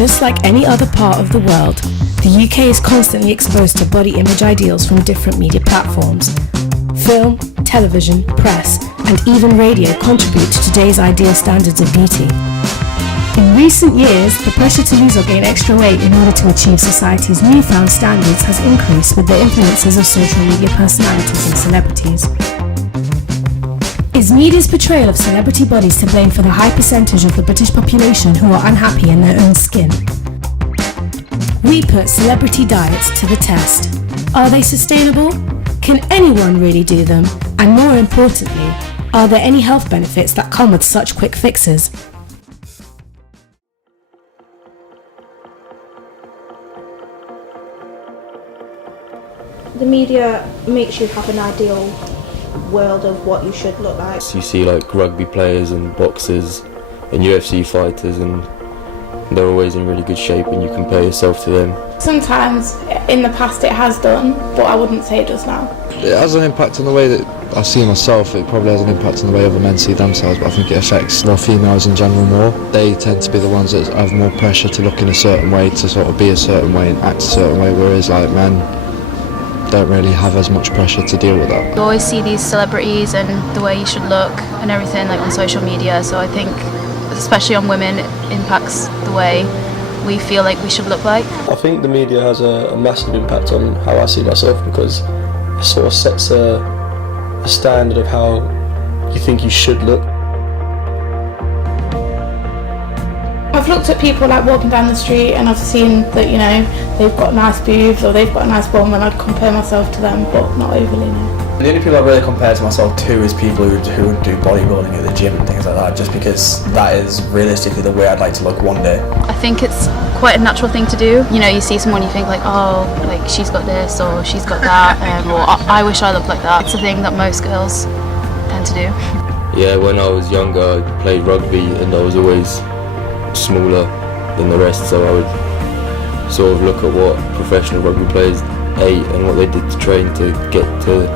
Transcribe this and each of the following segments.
Just like any other part of the world, the UK is constantly exposed to body image ideals from different media platforms. Film, television, press, and even radio contribute to today's ideal standards of beauty. In recent years, the pressure to lose or gain extra weight in order to achieve society's newfound standards has increased with the influences of social media personalities and celebrities. Is media's portrayal of celebrity bodies to blame for the high percentage of the British population who are unhappy in their own skin? We put celebrity diets to the test. Are they sustainable? Can anyone really do them? And more importantly, are there any health benefits that come with such quick fixes? The media makes you have an ideal world of what you should look like. You see like rugby players and boxers and UFC fighters, and they're always in really good shape, and you compare yourself to them. Sometimes in the past it has done, but I wouldn't say it does now. It has an impact on the way that I see myself. It probably has an impact on the way other men see themselves, but I think it affects the females in general more. They tend to be the ones that have more pressure to look in a certain way, to sort of be a certain way and act a certain way, whereas like men don't really have as much pressure to deal with that. You always see these celebrities and the way you should look and everything like on social media, so I think especially on women it impacts the way we feel like we should look like. I think the media has a massive impact on how I see myself, because it sort of sets a standard of how you think you should look. I've looked at people like walking down the street and I've seen that, you know, they've got nice boobs or they've got a nice bum, and I'd compare myself to them, but not overly, no. The only people I really compare to myself to is people who do bodybuilding at the gym and things like that, just because that is realistically the way I'd like to look one day. I think it's quite a natural thing to do. You know, you see someone, you think like, oh, like she's got this or she's got that, or I wish I looked like that. It's a thing that most girls tend to do. Yeah, when I was younger I played rugby and I was always smaller than the rest, so I would sort of look at what professional rugby players ate and what they did to train to get to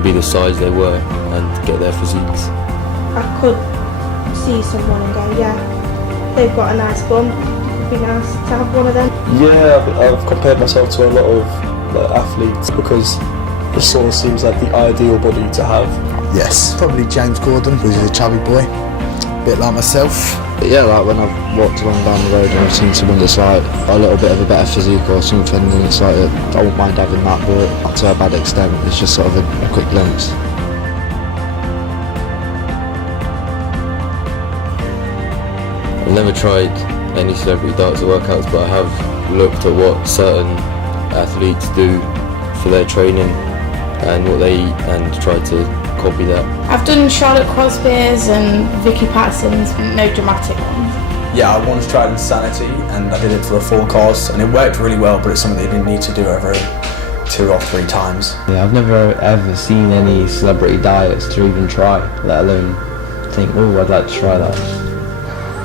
be the size they were and get their physiques. I could see someone and go, yeah, they've got a nice bum, it'd be nice to have one of them. Yeah, I've compared myself to a lot of like, athletes, because it sort of seems like the ideal body to have. Yes, probably James Gordon, who's a chubby boy, a bit like myself. But yeah, like when I've walked along down the road and I've seen someone that's like a little bit of a better physique or something, and it's like I won't mind having that, but not to a bad extent. It's just sort of a quick glimpse. I've never tried any celebrity diets or workouts, but I have looked at what certain athletes do for their training and what they eat and tried to copy that. I've done Charlotte Crosby's and Vicky Patterson's, no dramatic ones. Yeah, I once tried Insanity and I did it for a full course and it worked really well, but it's something that you didn't need to do over 2 or 3 times. Yeah, I've never ever seen any celebrity diets to even try, let alone think, oh, I'd like to try that.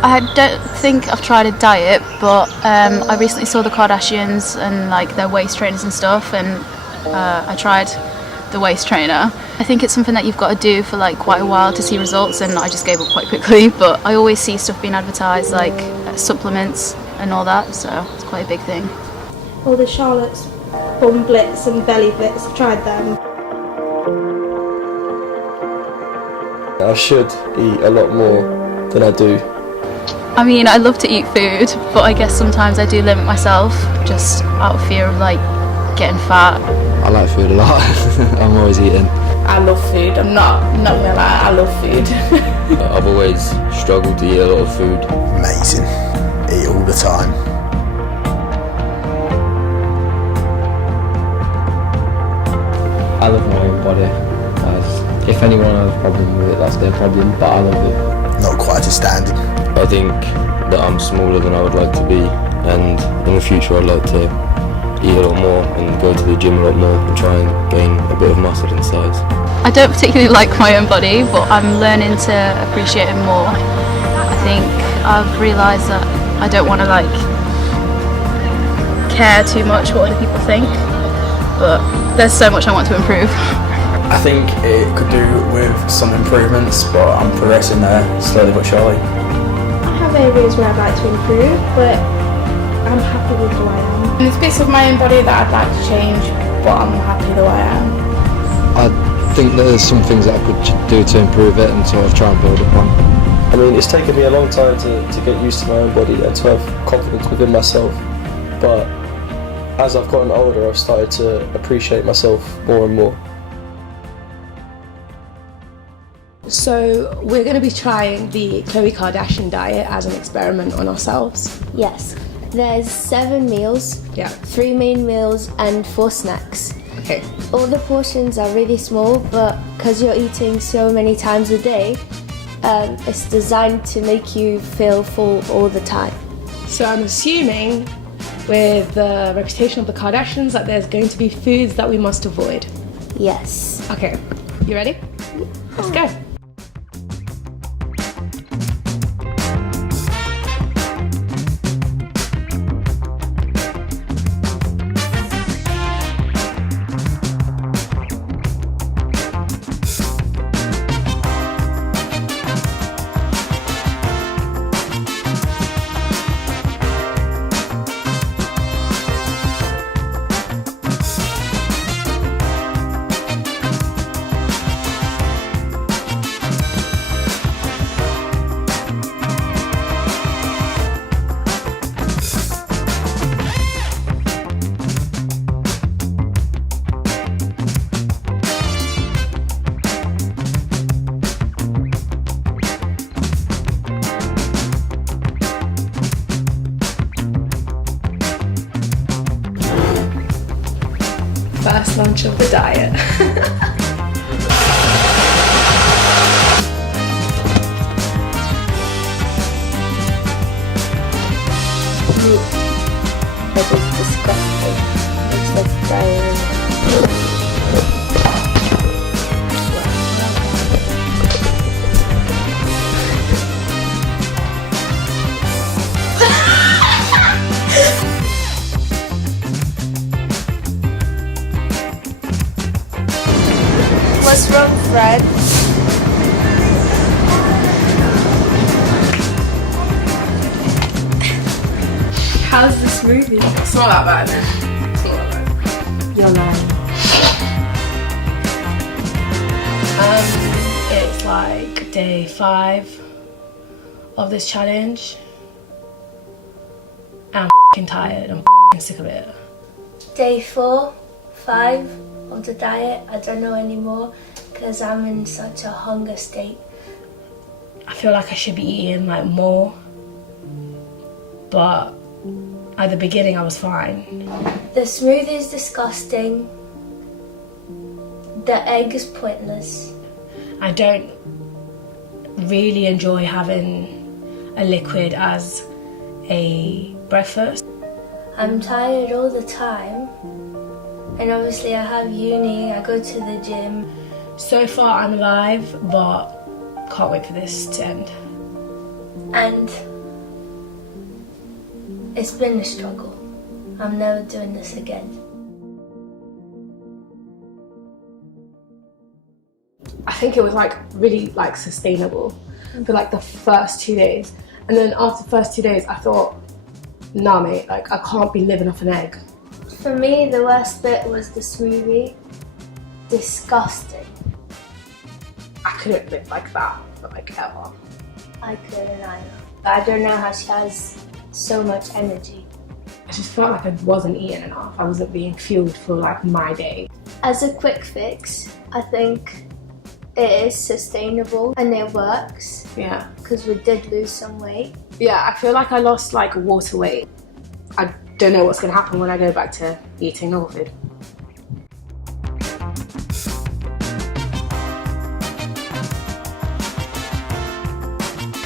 I don't think I've tried a diet, but I recently saw the Kardashians and like their waist trainers and stuff, and I tried the waist trainer. I think it's something that you've got to do for like quite a while to see results, and I just gave up quite quickly, but I always see stuff being advertised like supplements and all that, so it's quite a big thing. All the Charlotte's bum blitz and belly blitz, I've tried them. I should eat a lot more than I do. I mean, I love to eat food, but I guess sometimes I do limit myself just out of fear of like getting fat. I like food a lot. I'm always eating. I love food, I'm not gonna lie, I love food. I've always struggled to eat a lot of food. Amazing. Eat all the time. I love my own body. If anyone has a problem with it, that's their problem, but I love it. Not quite a standard. I think that I'm smaller than I would like to be, and in the future I'd like to eat a lot more and go to the gym a lot more and try and gain a bit of muscle and size. I don't particularly like my own body, but I'm learning to appreciate it more. I think I've realised that I don't want to like care too much what other people think, but there's so much I want to improve. I think it could do with some improvements, but I'm progressing there slowly but surely. I have have areas where I'd like to improve, but I'm happy with who I am. And there's bits of my own body that I'd like to change, but I'm happy the way I am. I think that there's some things that I could do to improve it and sort of try and build upon. I mean, it's taken me a long time to get used to my own body and to have confidence within myself, but as I've gotten older, I've started to appreciate myself more and more. So we're going to be trying the Khloe Kardashian diet as an experiment on ourselves. Yes. There's 7 meals, Yeah. 3 main meals and 4 snacks. Okay. All the portions are really small, but because you're eating so many times a day, it's designed to make you feel full all the time. So I'm assuming with the reputation of the Kardashians that there's going to be foods that we must avoid. Yes. Okay. You ready? Let's go. First lunch of the diet. That is disgusting. It's like diarrhea. What's wrong, Fred? How's the smoothie? It's not that bad. It's not that bad. You're lying. It's like day 5 of this challenge. I'm f***ing tired. I'm f***ing sick of it. Day 4, 5 of the diet. I don't know anymore because I'm in such a hunger state. I feel like I should be eating like more, but at the beginning I was fine. The smoothie is disgusting. The egg is pointless. I don't really enjoy having a liquid as a breakfast. I'm tired all the time. And obviously I have uni, I go to the gym. So far I'm alive, but can't wait for this to end. And it's been a struggle. I'm never doing this again. I think it was like really like sustainable for like the first 2 days. And then after the first 2 days I thought, nah mate, like I can't be living off an egg. For me, the worst bit was the smoothie. Disgusting. I couldn't live like that for like ever. I couldn't either. I don't know how she has so much energy. I just felt like I wasn't eating enough. I wasn't being fueled for like my day. As a quick fix, I think it is sustainable and it works. Yeah. Because we did lose some weight. Yeah, I feel like I lost like water weight. I don't know what's going to happen when I go back to eating normal food.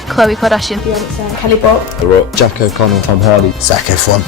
Khloe Kardashian. Beyonce, Kelly Brock, The Rock. Jack O'Connell. Tom Hardy. Zac Efron.